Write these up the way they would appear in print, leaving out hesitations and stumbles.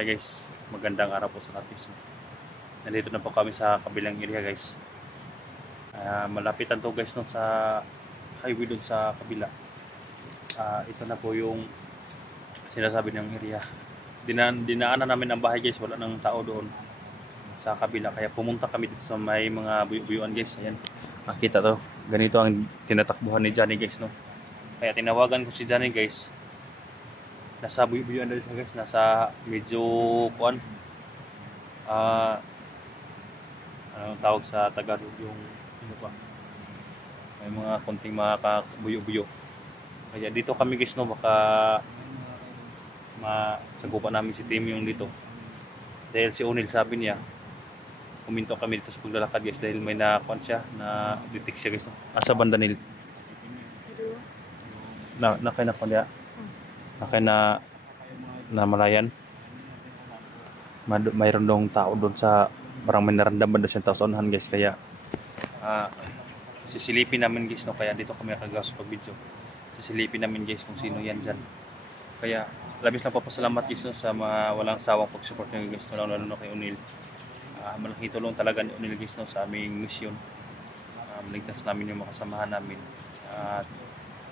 Boracay guys. Magandang araw po sa lahat guys. Nandito na po kami sa kabilang area guys. Malapitan to guys no, sa highway doon sa kabila. Ito na po yung sinasabi ng area. Dinaanan namin ang bahay guys, wala nang tao doon sa kabila. Kaya pumunta kami dito sa may mga buyo-buyuan guys. Ayan, makita to. Ganito ang tinatakbuhan ni Johnny guys no. Kaya tinawagan ko si Johnny guys. Nasa buyo-buyuan na siya guys, nasa medyo kuan. Anong tawag sa Tagalog yung ano pa? May mga konting mga buyo-buyo. Kaya dito kami guys no, baka masagupan namin si Tim yung dito. Dahil si Unil sabi niya, kuminto kami dito sa paglalakad guys dahil may nakuan siya, na detect siya guys no. Asa banda nil? Nakay na malayan. Mayroon dong tao doon sa parang may naramdaman doon siyang tao sa unahan guys. Kaya sisilipin namin guys no. Kaya dito kami nakagawa sa pag-video. Sisilipin namin guys kung sino yan dyan. Kaya labis na papasalamat guys no, sa mga walang sawang pag-support nyo guys no, lalo na kay Unil. Malaking tulong talaga ni Unil guys no, sa aming mission. Maligtas namin yung mga kasamahan namin. At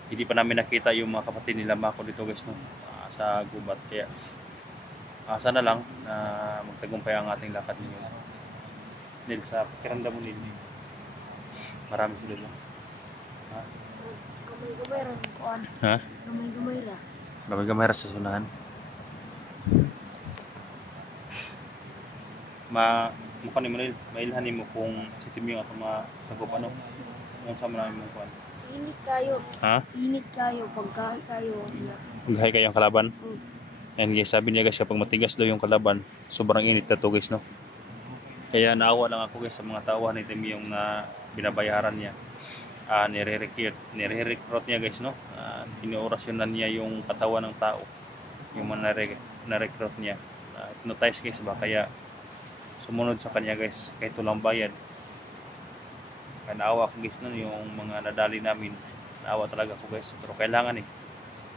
hindi pa namin nakita yung mga kapatid nila Mako dito guys no, sa gubat. Kaya sana lang na magtagumpay ang ating lakad ninyo. Nil, sa pakiramdam mo Nil, marami sila lang. Gamay-gamay ra ng kuan. Ha? Gamay-gamay ra. Gamay-gamay ra sa sunahan. Mukha ni mo Nil, mailhanin mo kung si Tim yung atong masagop ano. Kung saan mo namin mong kuan. Init kayo. Ha? Init kayo. Pagkain kayo. Maghay kayong kalaban. And guys, sabi niya guys, kapag matigas daw yung kalaban, sobrang init na to guys no. Kaya naawa lang ako guys sa mga tauhan ni Tim yung binabayaran niya. Nire-recruit niya guys no. Inoorasyonan niya yung katawan ng tao. Yung mga na-recruit niya. Hypnotize guys ba, kaya sumunod sa kanya guys, kahit walang bayad. Kaya naawa ako guys no, yung mga nadali namin. Naawa talaga ako guys, pero kailangan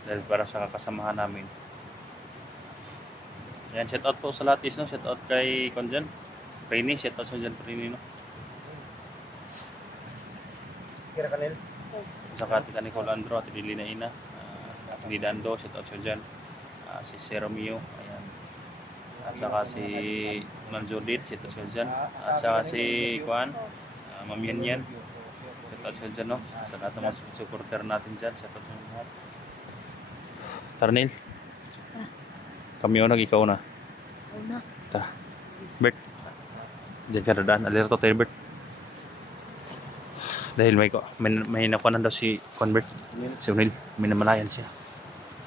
dahil para sa kakasamahan namin. Yan, shout out po sa lahat guys no. Shout out kay Konjan Rini, shout out sa Konjan Rini no. Kira kanil. Saka tika Nicole Andro at Dilina Ina. Ni Dando, shout out sa Konjan. Si Sir Romeo, ayan. At saka si Ma'am Judith, shout out sa Konjan. At saka si Kuan, Ma'am Yan. Shout out sa Konjan no. Sa lahat ng mga supporter natin dyan, shout out sa lahat. Tarnil. Kami unang, ikaw na. Una. Ta. Bert. Diyan ka dadaan. Alerto tayo Bert. Dahil may nakuanan daw si Convert. Si Unil. May namalayan siya.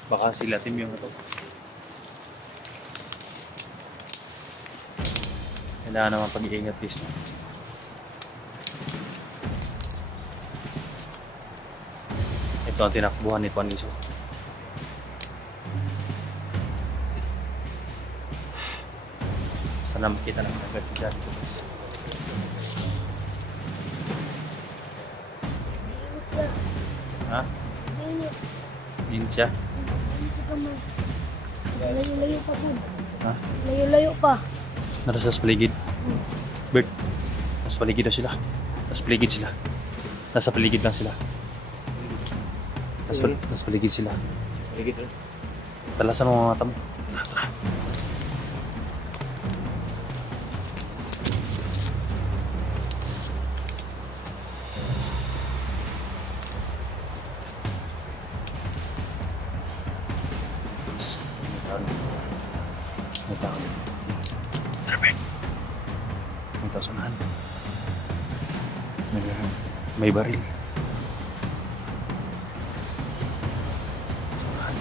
Baka sila Tim yung ito. Kailangan naman pag-iingat guys. Ito ang tinakbuhan ni Juan Iso. Sana makita naman agad si Johnny ko guys. Init siya. Ha? Init. Din siya? Init siya gamay. Layo-layo pa po. Ha? Layo-layo pa. Nasa paligid. Bert, nasa paligid na sila. Nasa paligid sila. Nasa paligid lang sila. Nasa paligid sila. Paligid rin. Talasan mo mga mata mo. Tara. May tao. Perfect. May tao sunahan. May baril. Sunahan.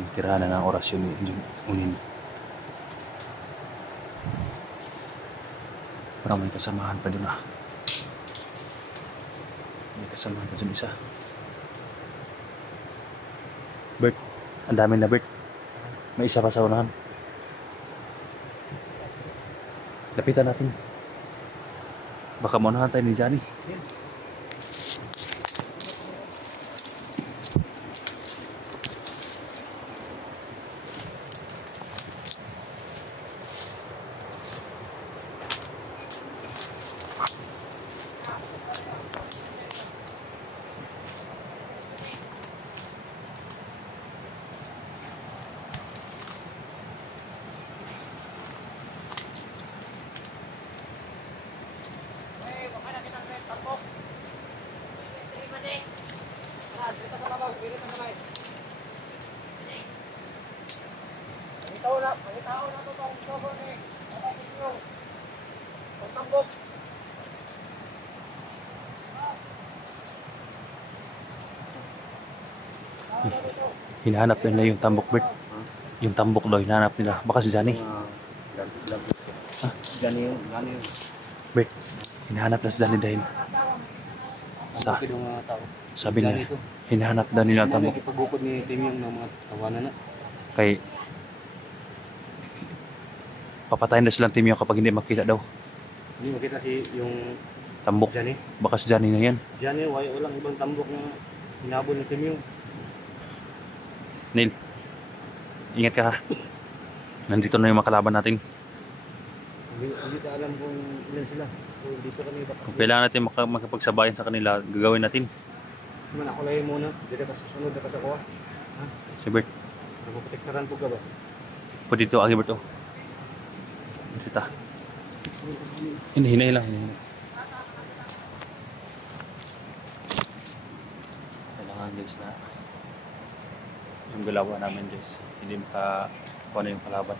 Nagtira na ng oras yun, Unin. Parang may kasamahan pa doon ah. May kasamahan pa doon isa. Bert, ang dami na Bert. May isa pa sa unahan. Lapitan natin. Baka maunahan tayo ni Johnny. Hinahanap nila yung tambok Bert. Yung tambok daw hinahanap nila. Baka si Johnny. Johnny yun. Bert, hinahanap na si Johnny dahil sabi niya, hinahanap daw nila ang tambok. Nakikipagukod ni Tim yung mga tawanan na. Kay papatayin na silang Tim yung kapag hindi makita daw. Hindi makita si yung Tambok. Johnny. Baka si Johnny na yan. Johnny, walang ibang tambok na hinabol ni Tim yung. Neil, ingat ka ha. Nandito na yung mga kalaban natin. Hindi ka alam kung ilan sila. Kung dito kami baka. Kung kailangan natin makapagsabayan sa kanila, gagawin natin. Man ako lang muna. Dito ka susunod na ka sa kuha. Ha? Si Bert, Napuprotektaran po ka ba? po dito, agi Bert oh. Kita. Hinay lang, hinay. Kailangan guys na yung galawan namin guys. Hindi makakuha na yung kalaban.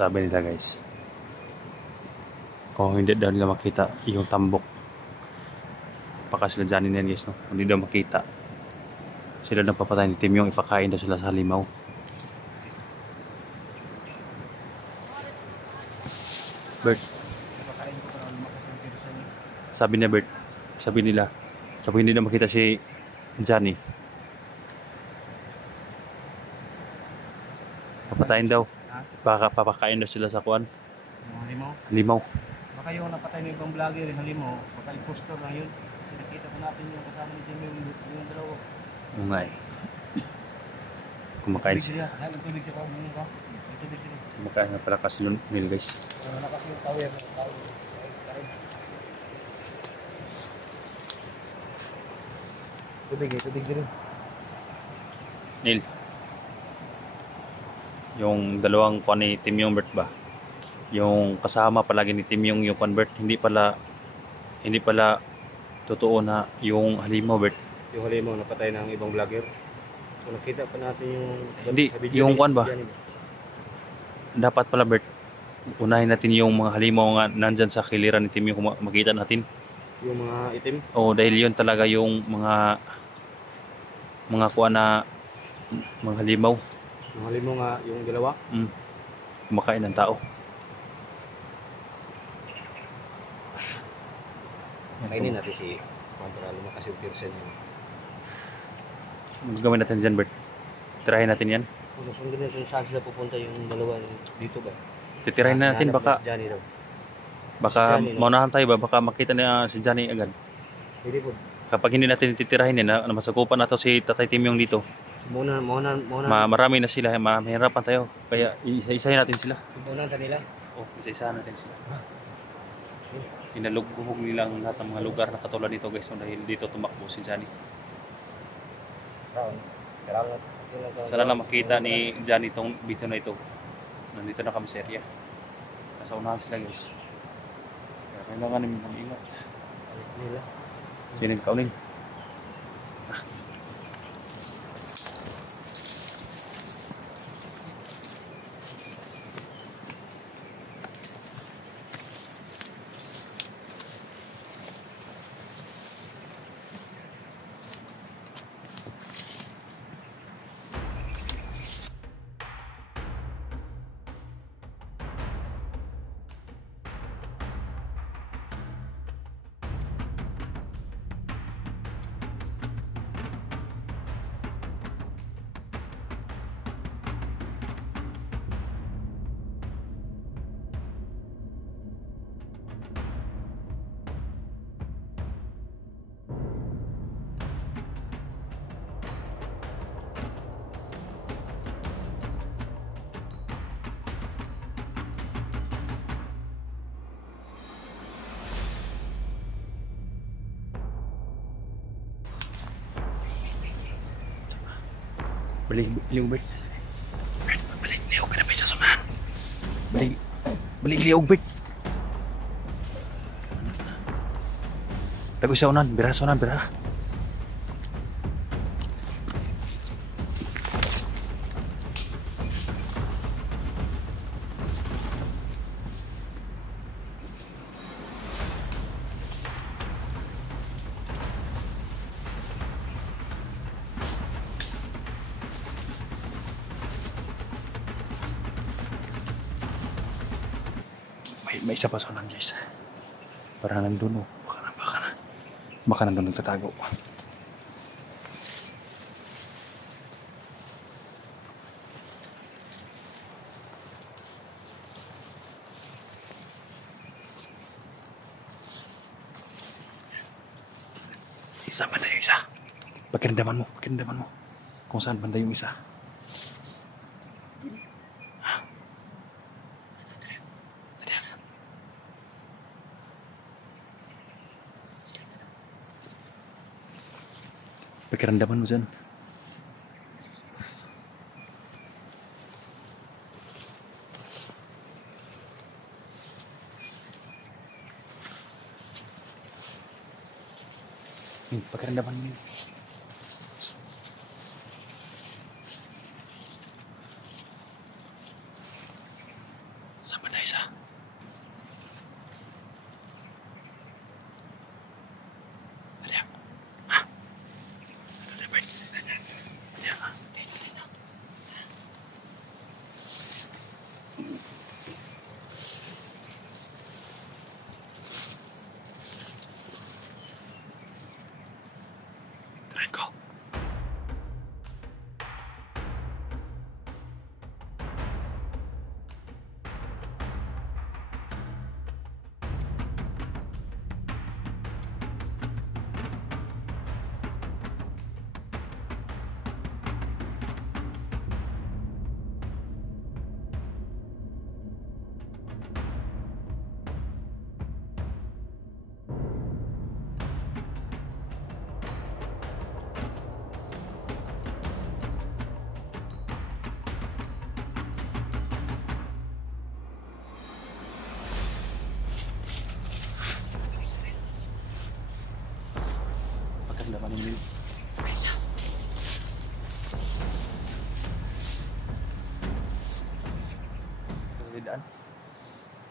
Sabi nila guys, kung hindi daw nila makita yung tambok, baka sila Johnny na yan guys, no? Hindi daw makita, sila daw papatay ni Tim yung ipakain daw sila sa halimaw. Bert, sabi niya Bert, sabi nila hindi na makita si Johnny, papatayin daw. Baka papakain daw sila sa kuan. Yung halimaw? Halimaw. Baka yung napatay ng ibang vlogger yung halimaw. Baka impostor lang yun. Kasi nakita ko natin yung kasama ni Tim yung dalawa. Oo nga eh. Kumakain siya. Ay, nagtubig siya pa. Nagtubig siya. Kumakain na pala kasi yung meal guys. Wala kasi yung tower. Tubig din. Neil, yung dalawang kuan ni Tim yung Bert ba? Yung kasama palagi ni Tim yung kuan Bert, hindi pala totoo na yung halimaw Bert. Yung halimaw napatay ng ibang vlogger. So nakita pa natin yung Hindi, yung kuan ba? Dapat pala Bert, unahin natin yung mga halimaw nga nandyan sa kiliran ni Tim yung makita natin. Yung mga itim? Oo, dahil yun talaga yung mga kuan na mga halimaw. Yung halimaw nga, yung dalawa? Kumakain ng tao. Kainin natin si Juan para lumakas yung person yun. Gagawin natin dyan Bert. Tirahin natin yan. Kung sundin natin saan sila pupunta yung dalawa dito ba? Titirahin na natin, Hanap baka na si Johnny daw. baka Si Johnny, no? maunahan tayo ba, baka makita na si Johnny agad. Pwede po. Kapag hindi natin titirahin yan, na masakupan na to si Tatay Timyong dito. Muna. Marami na sila, mahirapan tayo. Kaya isa-isahin natin sila. Muna nila. Oh, isa-isahin natin sila. Inalugbuhog nilang lahat ng mga lugar na katulad nito guys, dahil dito tumakbo si Johnny. Sana lang makita ni Johnny itong video na ito. Nandito na kami sa area. Nasa unahan sila guys. Kaya kailangan namin mag-ingat. Sinin kaunin. Balik liog Bert. Balik liog ka na pa sa sunahan. Balik liog Bert. Tago sa unan, bira sa unan, bira. May isa pa sa unan guys. Parang nandun oh. Baka nandun nagtatago. Saan banda yung isa? Pakiramdaman mo. Kung saan banda yung isa. Pakiramdaman mo dyan. Pakiramdaman mo yun. Saan ba na isa? Go. Pakiramdaman mo yun.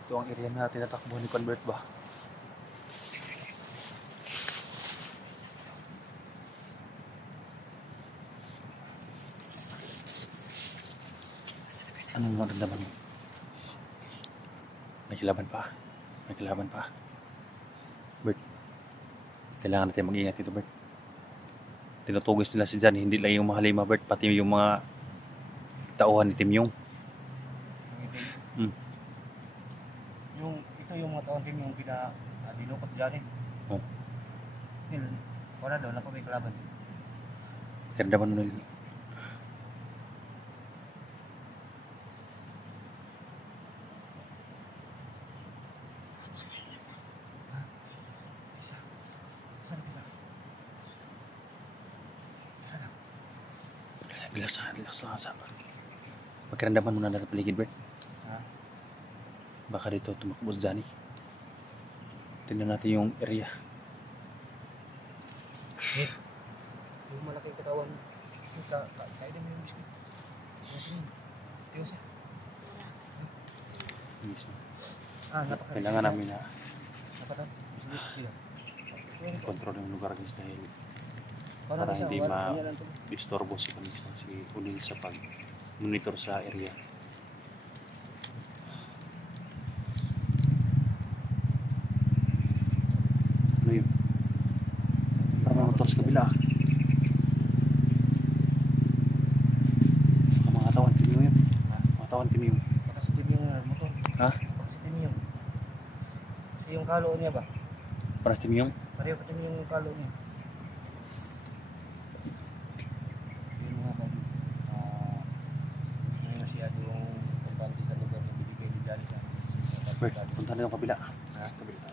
Ito ang area na tinatakbo ni Convert ba? Anong maramdaman mo? May kilaban pa. Bert, kailangan natin mag-ingat dito Bert. Tinutugis nila si Jan, hindi lang yung mga halima Bert, pati yung mga tauhan ni Timyong. Ito yung mga taon yung dinukot dyan eh. Oh. Yun, wala daw, napabay kalaban. Karamdaman mo nun. Saan kita? Relax lang sama. Magkaramdaman mo na sa paligid, Bert. Ha? Baka dito tumakbo si Johnny. Tingnan natin yung area. Yung malaking katawan. Kain mo yung biskuit. Tiyos eh. Yes, no? Napaka. Kailangan namin na Napatan. Biskuit sila. control yung lugar guys dahil Para para hindi ma... disturbo si Kanistan, si Unil sa pag monitor sa area. Ano yun? Para may motor sa kabila. Mga tawan, tiniyo yun. Mga tawan, tiniyo. Makasitin yung motor. Ha? Makasitin yung. Kasi yung kalo niya ba? Para sa tiniyo. Pareho pa din yung kalo niya. Yun nga ba? Hindi masyadong kampante sa lugar na bibigay ni Johnny sa Bert, punta na yung kabila. Ha? Kabila.